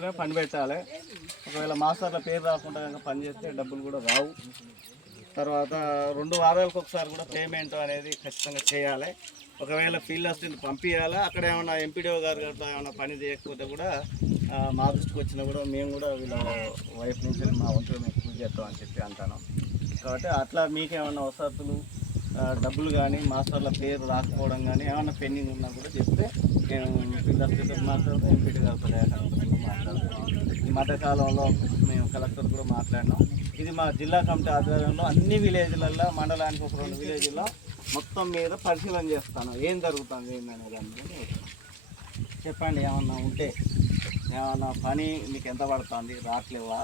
మాత్రమే పని పెట్టాలి. ఒకవేళ మాస్టర్ల పేరు రాకుండా కనుక పని చేస్తే డబ్బులు కూడా రావు. తర్వాత 2 వారాలకు ఒకసారి కూడా పేమెంట్ అనేది ఖచ్చితంగా చేయాలి. ఒకవేళ ఫీల్డ్ అసిస్టెంట్ పంపించాలా, అక్కడ ఏమైనా ఎంపీడీఓ గారు ఏమైనా పని చేయకపోతే కూడా మా దృష్టికి వచ్చినా కూడా మేము కూడా వీళ్ళ వైపు నుంచి మా వంతుగా మేము కృషి చేస్తామని చెప్పి అంటాను. కాబట్టి అట్లా మీకేమన్నా వసతులు డబ్బులు కానీ మాస్టర్ల పేరు రాకపోవడం కానీ ఏమైనా పెండింగ్ ఉన్నా కూడా చెప్తే నేను ఫీల్డ్ అసిస్టెంట్ మాట్లాడతాను, ఎంపీడీ గారితో మాట్లాడతాను. ఈ మధ్యకాలంలో మేము కలెక్టర్ కూడా మాట్లాడినాం. ఇది మా జిల్లా కమిటీ ఆధ్వర్యంలో అన్ని విలేజ్లలో మండలానికి ఒక 2 విలేజ్లో మొత్తం మీద పరిశీలన చేస్తాను. ఏం జరుగుతుంది ఏంటనే దాని మీద చెప్పండి. ఏమన్నా ఉంటే ఏమన్నా పని మీకు ఎంత పడుతుంది, రావట్లేవా,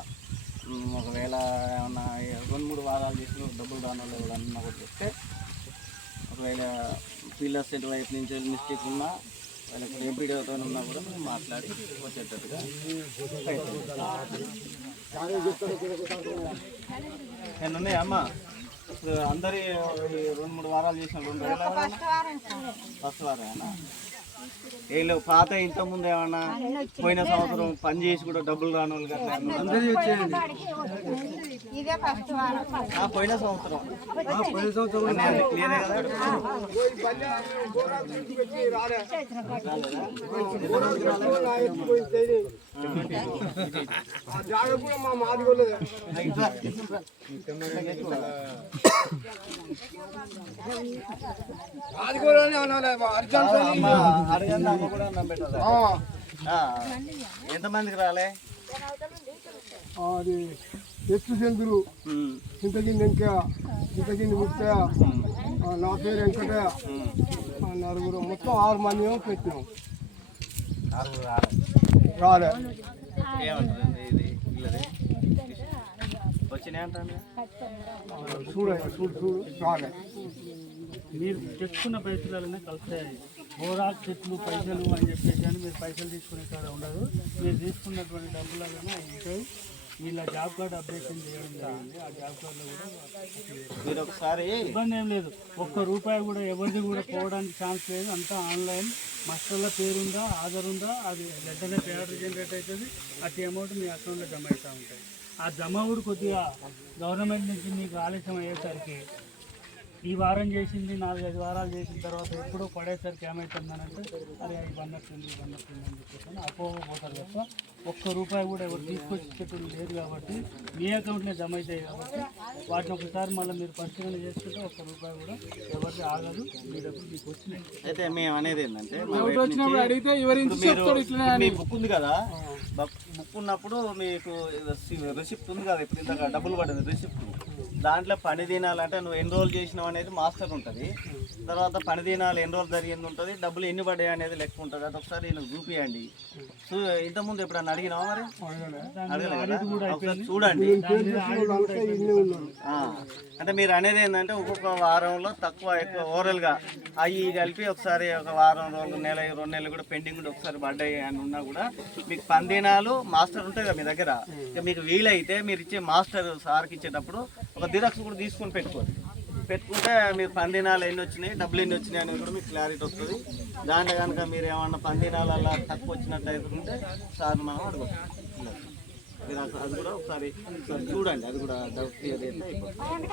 ఒకవేళ ఏమన్నా 2-3 వారాలు చేసిన డబ్బులు రానో అన్న కూడా చెప్తే, ఒకవేళ ఫీల్డ్ అసిస్టెంట్ వైపు నుంచి మిస్టేక్ ఉన్నా వాళ్ళకి ఎంపీడీతో ఉన్నా కూడా మేము మాట్లాడి వచ్చేటట్టుగా నేను ఉన్నాయా అమ్మ. అందరి 2-3 వారాలు చేసిన 2 రోజులు ఫస్ట్ వారేనా ఏం లేవు. పాత ఇంతకుముందు ఏమన్నా పోయిన సంవత్సరం పని చేసి కూడా డబ్బులు రాని వాళ్ళు కదా పోయిన సంవత్సరం క్లియరే కదా. ఎంతమందికి రాలే? అది ఎత్తు సెందులు చింతగిన్ని వెంక చింతగిన్ని ముక్కయ నా పేరు వెంకటయ్య నలుగురు మొత్తం 6 మంది పెట్టినాం. రాలే చూడు రాలే. మీరు తెచ్చుకున్న పైసలనే కలుస్తాయి. బోరాకు చెట్లు పైసలు అని చెప్పేసి అని మీరు పైసలు తీసుకునే కాడ ఉండదు. మీరు తీసుకున్నటువంటి డబ్బులనే ఉంటాయి. వీళ్ళ జాబ్ కార్డు అప్డేషన్ చేయడం జరిగింది. ఆ జాబ్ కార్డులో కూడా మీరు ఒకసారి ఇబ్బంది ఏం లేదు. ₹1 కూడా ఎవరిది కూడా పోవడానికి ఛాన్స్ లేదు. అంతా ఆన్లైన్. మాస్టర్ల పేరుందా, ఆధార్ ఉందా, అది వెంటనే పేరు జనరేట్ అవుతుంది. అతి అమౌంట్ మీ అకౌంట్లో జమ అవుతూ ఉంటాయి. ఆ జమ కూడా కొద్దిగా గవర్నమెంట్ నుంచి మీకు ఆలస్యం అయ్యేసరికి ఈ వారం చేసింది 4-5 వారాలు చేసిన తర్వాత ఎప్పుడో పడేసరికి ఏమవుతుందనంటే అరే అవి వన్నట్టుంది అని చెప్పేసి అపోపోతారు తప్ప ₹1 కూడా ఎవరు తీసుకొచ్చేటప్పుడు లేదు. కాబట్టి మీ అకౌంట్నే జమ అవుతాయి. కాబట్టి వాటిని ఒకసారి మళ్ళీ మీరు పరిశీలన చేసుకుంటే ₹1 కూడా ఎవరికి ఆగదు. మీ డబ్బులు మీకు వచ్చినాయి. అయితే మేము అనేది ఏంటంటే మీ బుక్ ఉంది కదా, బుక్ ఉన్నప్పుడు మీకు రిసిప్ట్ ఉంది కదా, ఇప్పుడు ఇందాక డబ్బులు పడింది రిసిప్ట్. దాంట్లో పని దినాలంటే నువ్వు ఎన్రోల్ చేసినావు అనేది మాస్టర్ ఉంటుంది. తర్వాత పని దినాలు ఎన్రోల్ జరిగింది ఉంటుంది, డబ్బులు ఎన్ని పడ్డాయి అనేది లెక్క ఉంటుంది. అది ఒకసారి నేను చూపియండి. ఇంతకుముందు ఎప్పుడన్నా అడిగినావా? మరి అడగలే కదా, ఒకసారి చూడండి. అంటే మీరు అనేది ఏంటంటే ఒక్కొక్క వారంలో తక్కువ ఎక్కువ ఓవరాల్గా అవి కలిపి ఒకసారి ఒక వారం రోజులు, నెల 2 నెలలు కూడా పెండింగ్ ఉండి ఒకసారి పడ్డాయి అని ఉన్నా కూడా మీకు 10 దినాలు మాస్టర్ ఉంటుంది కదా మీ దగ్గర. ఇక మీకు వీలైతే మీరు ఇచ్చే మాస్టర్ సార్కి ఇచ్చేటప్పుడు ఒక జిరాక్స్ కూడా తీసుకొని పెట్టుకుంటే మీరు 10 దినాలు ఎన్ని వచ్చినాయి, డబ్బులు ఎన్ని వచ్చినాయి అనేది కూడా మీకు క్లారిటీ వస్తుంది. దాంట్లో కనుక మీరు ఏమన్నా 10 దినాలు అలా తక్కువ వచ్చినట్టు అయితే సార్ మనం అడగచ్చు. మీరు అది కూడా ఒకసారి చూడండి. అది కూడా డౌట్ క్లియర్ అయితే అయిపోతుంది.